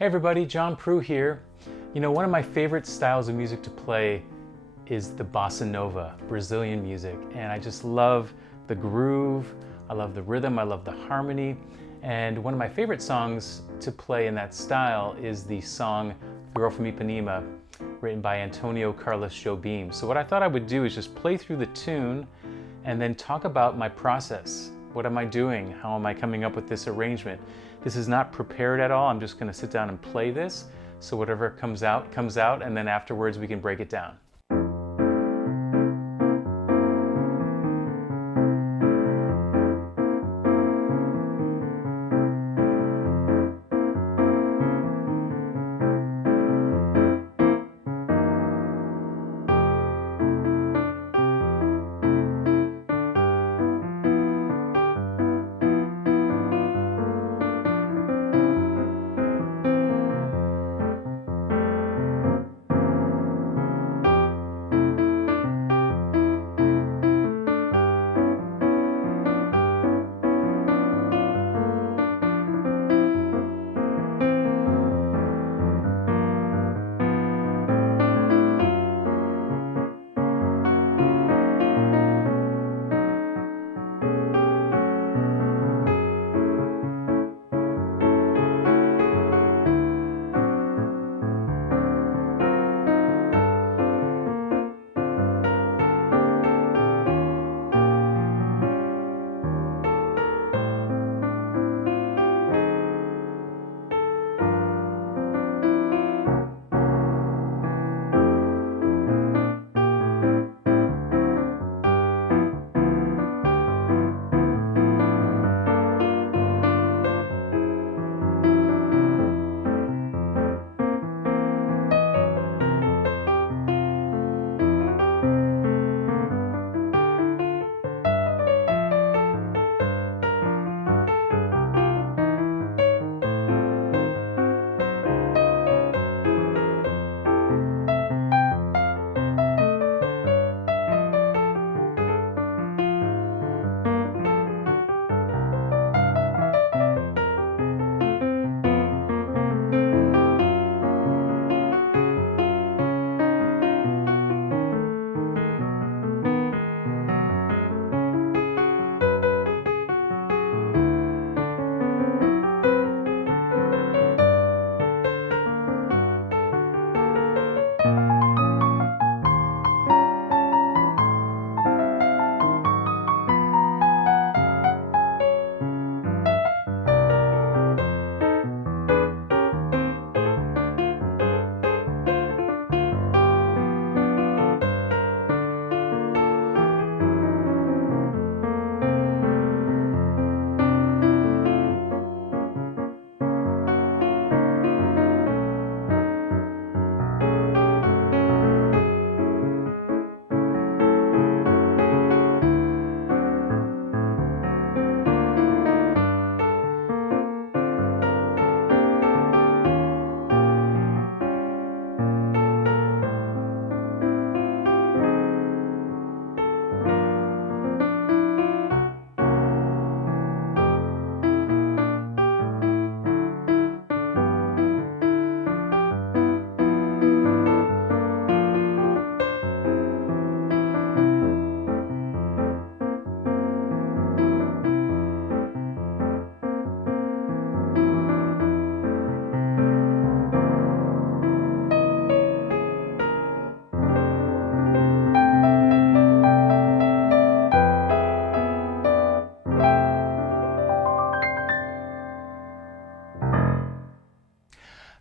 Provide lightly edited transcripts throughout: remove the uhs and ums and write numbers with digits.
Hey everybody, Proulx here. You know, one of my favorite styles of music to play is the bossa nova, Brazilian music. And I just love the groove, I love the rhythm, I love the harmony. And one of my favorite songs to play in that style is the song Girl From Ipanema, written by Carlos Jobim. So what I thought I would do is just play through the tune and then talk about my process. What am I doing? How am I coming up with this arrangement? This is not prepared at all. I'm just going to sit down and play this. So whatever comes out, and then afterwards we can break it down.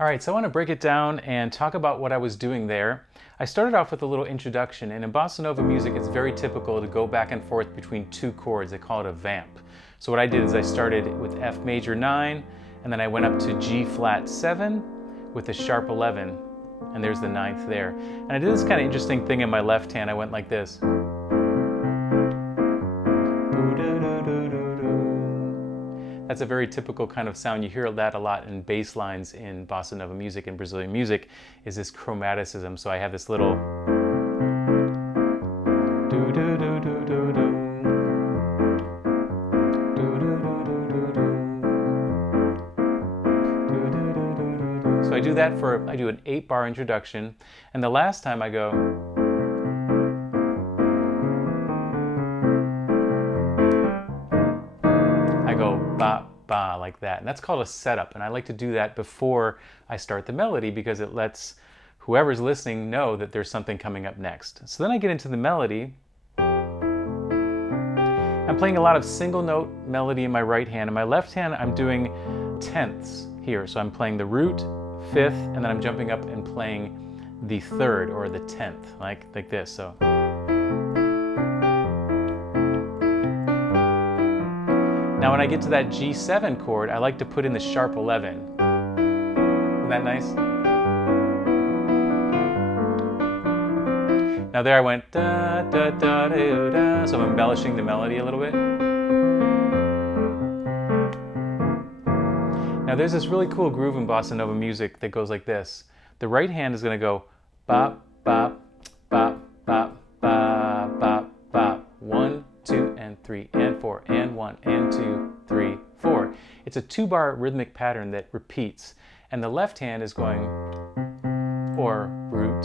All right, so I want to break it down and talk about what I was doing there. I started off with a little introduction, and in bossa nova music, it's very typical to go back and forth between two chords. They call it a vamp. So what I did is I started with F major 9, and then I went up to G flat 7 with a sharp 11, and there's the 9th there. And I did this kind of interesting thing in my left hand. I went like this. That's a very typical kind of sound. You hear that a lot in bass lines in bossa nova music and Brazilian music, is this chromaticism. So I have this little do do do do do do. Do do do do do do. Do do do do do do. So I do that I do an 8-bar introduction, and the last time I go, ba, ba, like that. And that's called a setup. And I like to do that before I start the melody because it lets whoever's listening know that there's something coming up next. So then I get into the melody. I'm playing a lot of single note melody in my right hand. In my left hand, I'm doing tenths here. So I'm playing the root, fifth, and then I'm jumping up and playing the third or the 10th, like this. So. Now when I get to that G7 chord, I like to put in the sharp 11. Isn't that nice? Now there I went da da da da da, so I'm embellishing the melody a little bit. Now there's this really cool groove in bossa nova music that goes like this. The right hand is going to go bop bop bop bop bop bop bop. 1, 2, and 3, and 4, and 1, and 2, 3, 4. It's a 2-bar rhythmic pattern that repeats, and the left hand is going or root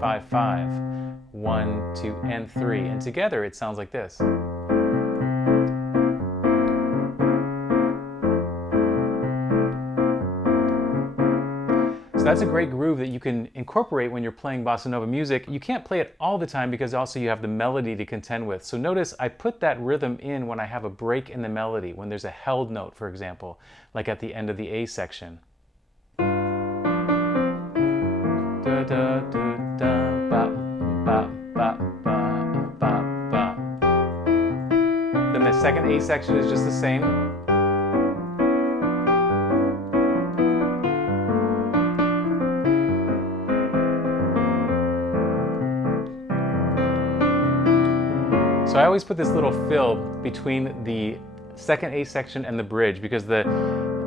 5 5, 1, 2, and 3, and together it sounds like this. So that's a great groove that you can incorporate when you're playing bossa nova music. You can't play it all the time because also you have the melody to contend with. So notice I put that rhythm in when I have a break in the melody, when there's a held note, for example, like at the end of the A section. Da, da, da, da, ba, ba, ba, ba, ba, ba. Then the second A section is just the same. So I always put this little fill between the second A section and the bridge because the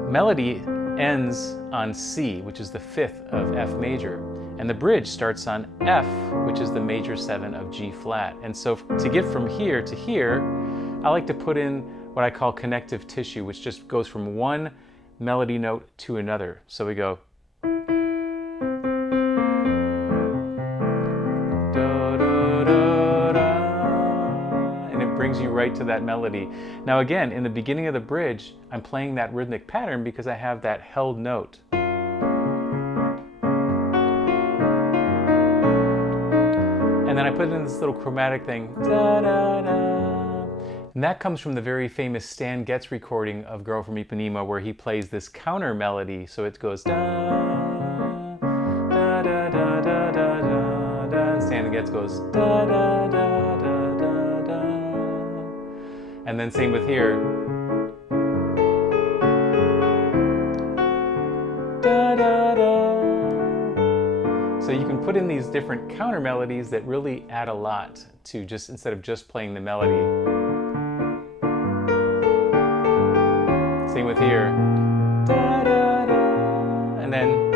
melody ends on C, which is the 5th of F major, and the bridge starts on F, which is the major 7 of G flat. And so to get from here to here, I like to put in what I call connective tissue, which just goes from one melody note to another. So we go brings you right to that melody. Now again, in the beginning of the bridge, I'm playing that rhythmic pattern because I have that held note. And then I put in this little chromatic thing, da, da, da. And that comes from the very famous Stan Getz recording of Girl From Ipanema, where he plays this counter melody. So it goes da, da, da, da, da, da, da, da. And Stan Getz goes da, da, da. And then same with here. Da, da, da. So you can put in these different counter melodies that really add a lot to just, instead of just playing the melody. Same with here. Da, da, da. And then,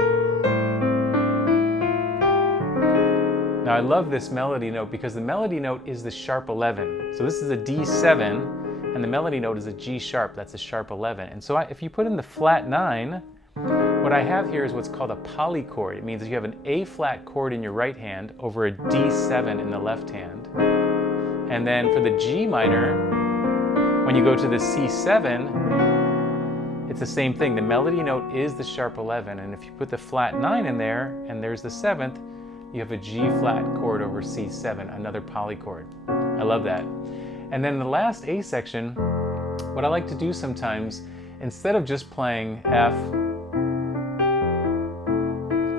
now I love this melody note because the melody note is the sharp 11. So this is a D7. And the melody note is a G sharp, that's a sharp 11. And so if you put in the flat 9, what I have here is what's called a polychord. It means you have an A flat chord in your right hand over a D7 in the left hand. And then for the G minor, when you go to the C7, it's the same thing. The melody note is the sharp 11. And if you put the flat 9 in there, and there's the 7th, you have a G flat chord over C7, another polychord. I love that. And then the last A section, what I like to do sometimes, instead of just playing F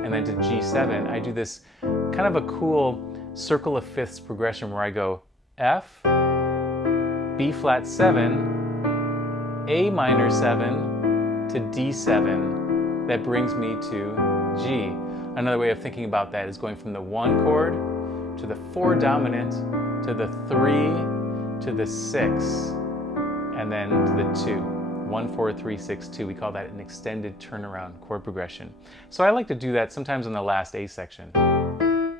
and then to G7, I do this kind of a cool circle of fifths progression where I go F, B flat 7, A minor 7 to D7. That brings me to G. Another way of thinking about that is going from the 1 chord to the 4 dominant to the 3 to the 6, and then to the 2. 1, 4, 3, 6, 2. We call that an extended turnaround chord progression. So I like to do that sometimes in the last A section. And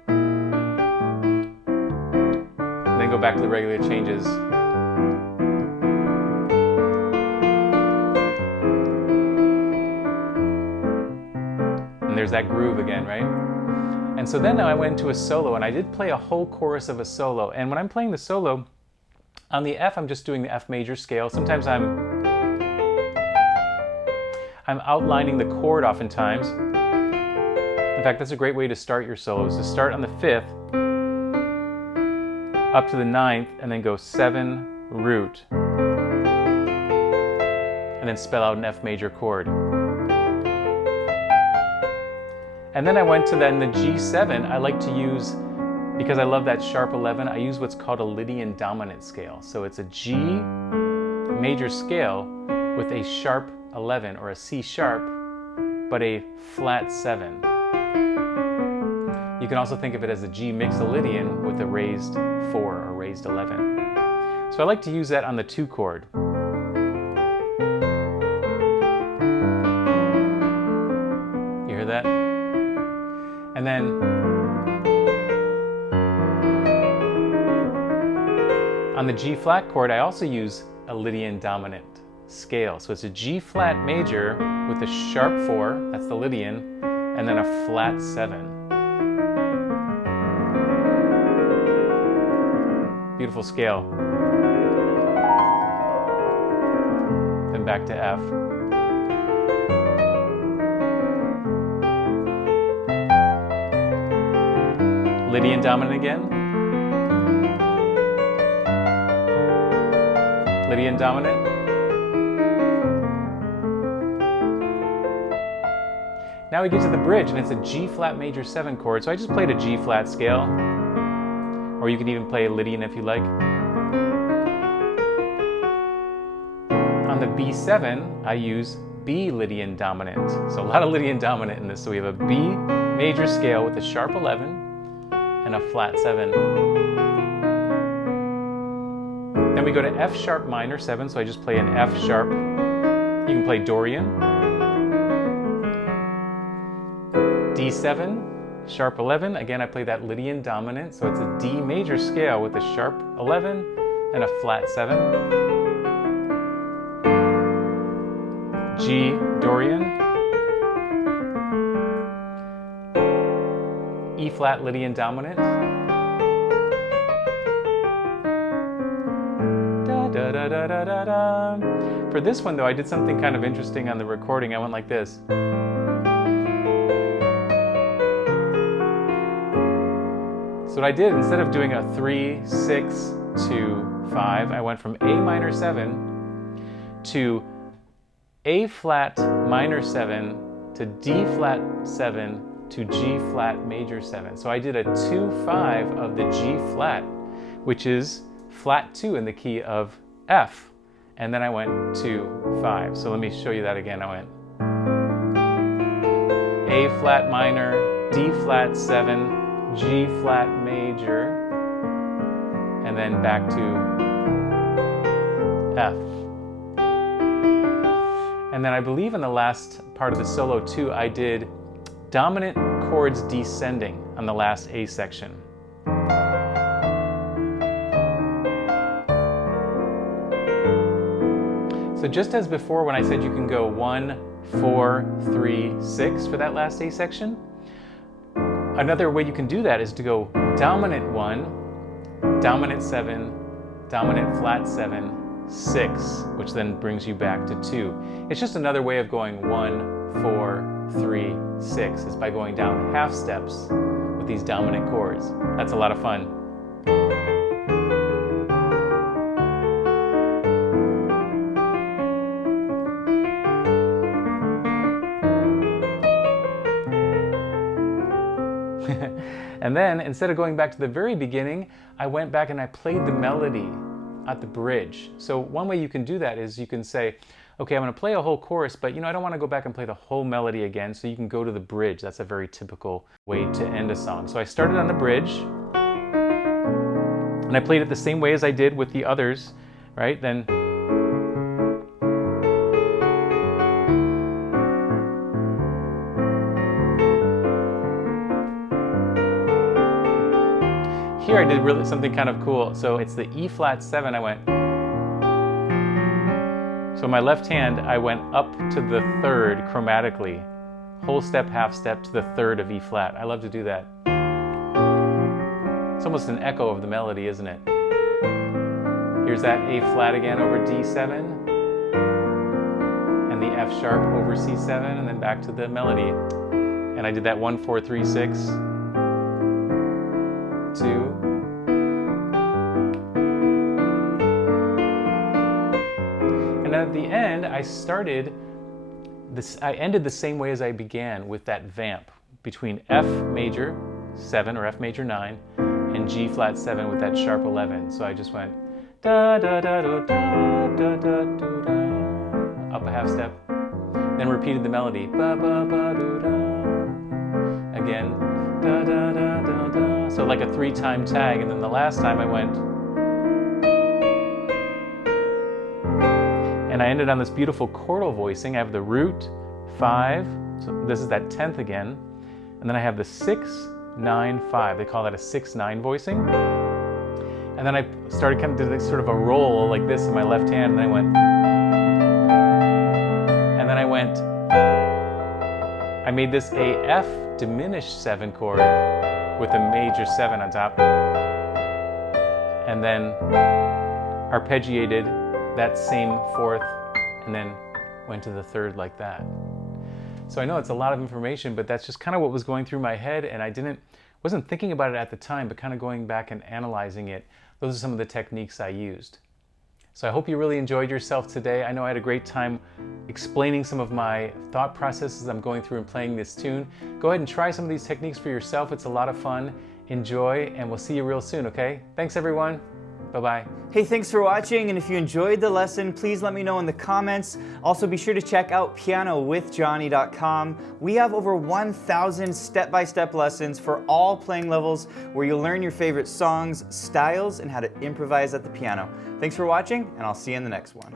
then go back to the regular changes. And there's that groove again, right? And so then I went into a solo, and I did play a whole chorus of a solo. And when I'm playing the solo, on the F, I'm just doing the F major scale. Sometimes I'm outlining the chord oftentimes. In fact, that's a great way to start your solos, to start on the 5th, up to the 9th, and then go 7, root, and then spell out an F major chord. And then I went to then the G7. I like to use, because I love that sharp 11, I use what's called a Lydian dominant scale. So it's a G major scale with a sharp 11, or a C sharp, but a flat 7. You can also think of it as a G mixed Lydian with a raised 4 or raised 11. So I like to use that on the 2 chord. You hear that? And then on the G flat chord, I also use a Lydian dominant scale. So it's a G flat major with a sharp 4, that's the Lydian, and then a flat 7. Beautiful scale. Then back to F. Lydian dominant again. Lydian dominant. Now we get to the bridge, and it's a G flat major 7 chord. So I just played a G flat scale, or you can even play a Lydian if you like. On the B7, I use B Lydian dominant. So a lot of Lydian dominant in this. So we have a B major scale with a sharp 11 and a flat 7. Then we go to F sharp minor 7, so I just play an F sharp. You can play Dorian. D7, sharp 11. Again, I play that Lydian dominant, so it's a D major scale with a sharp 11 and a flat 7. G Dorian. E flat Lydian dominant. Da, da, da, da, da, da, da. For this one though, I did something kind of interesting on the recording. I went like this. So what I did, instead of doing a 3, 6, 2, 5, I went from A minor 7 to A flat minor 7 to D flat 7 to G flat major 7. So I did a 2-5 of the G flat, which is flat 2 in the key of F. And then I went 2-5. So let me show you that again. I went A flat minor, D flat 7, G flat major, and then back to F. And then I believe in the last part of the solo too, I did dominant chords descending on the last A section. So just as before when I said you can go 1, 4, 3, 6 for that last A section, another way you can do that is to go dominant 1, dominant 7, dominant flat 7, 6, which then brings you back to 2. It's just another way of going 1, 4, 3, 6 is by going down half steps with these dominant chords. That's a lot of fun. And then, instead of going back to the very beginning, I went back and I played the melody at the bridge. So one way you can do that is you can say, okay, I'm going to play a whole chorus, but I don't want to go back and play the whole melody again, so you can go to the bridge. That's a very typical way to end a song. So I started on the bridge, and I played it the same way as I did with the others, right? Then here I did really something kind of cool. So it's the E flat 7, I went. So my left hand, I went up to the 3rd chromatically whole step, half step to the third of E flat. I love to do that. It's almost an echo of the melody, isn't it? Here's that A flat again over D7, and the F sharp over C7, and then back to the melody. And I did that 1, 4, 3, 6, 2. And at the end, I ended the same way as I began, with that vamp between F major 7 or F major 9 and G flat 7 with that sharp 11. So I just went da da da da da da da da, up a half step, then repeated the melody ba ba ba do da, again da da da da da. So like a 3-time tag, and then the last time I went, and I ended on this beautiful chordal voicing. I have the root 5, so this is that 10th again, and then I have the 6, 9, 5. They call that a 6-9 voicing. And then I started kind of doing sort of a roll like this in my left hand, and then I went, I made this a F diminished 7 chord with a major 7 on top, and then arpeggiated that same 4th, and then went to the 3rd like that. So I know it's a lot of information, but that's just kind of what was going through my head, and I wasn't thinking about it at the time, but kind of going back and analyzing it. Those are some of the techniques I used. So I hope you really enjoyed yourself today. I know I had a great time explaining some of my thought processes I'm going through and playing this tune. Go ahead and try some of these techniques for yourself. It's a lot of fun. Enjoy, and we'll see you real soon, okay? Thanks everyone. Bye-bye. Hey, thanks for watching, and if you enjoyed the lesson, please let me know in the comments. Also, be sure to check out pianowithjonny.com. We have over 1,000 step-by-step lessons for all playing levels, where you'll learn your favorite songs, styles, and how to improvise at the piano. Thanks for watching, and I'll see you in the next one.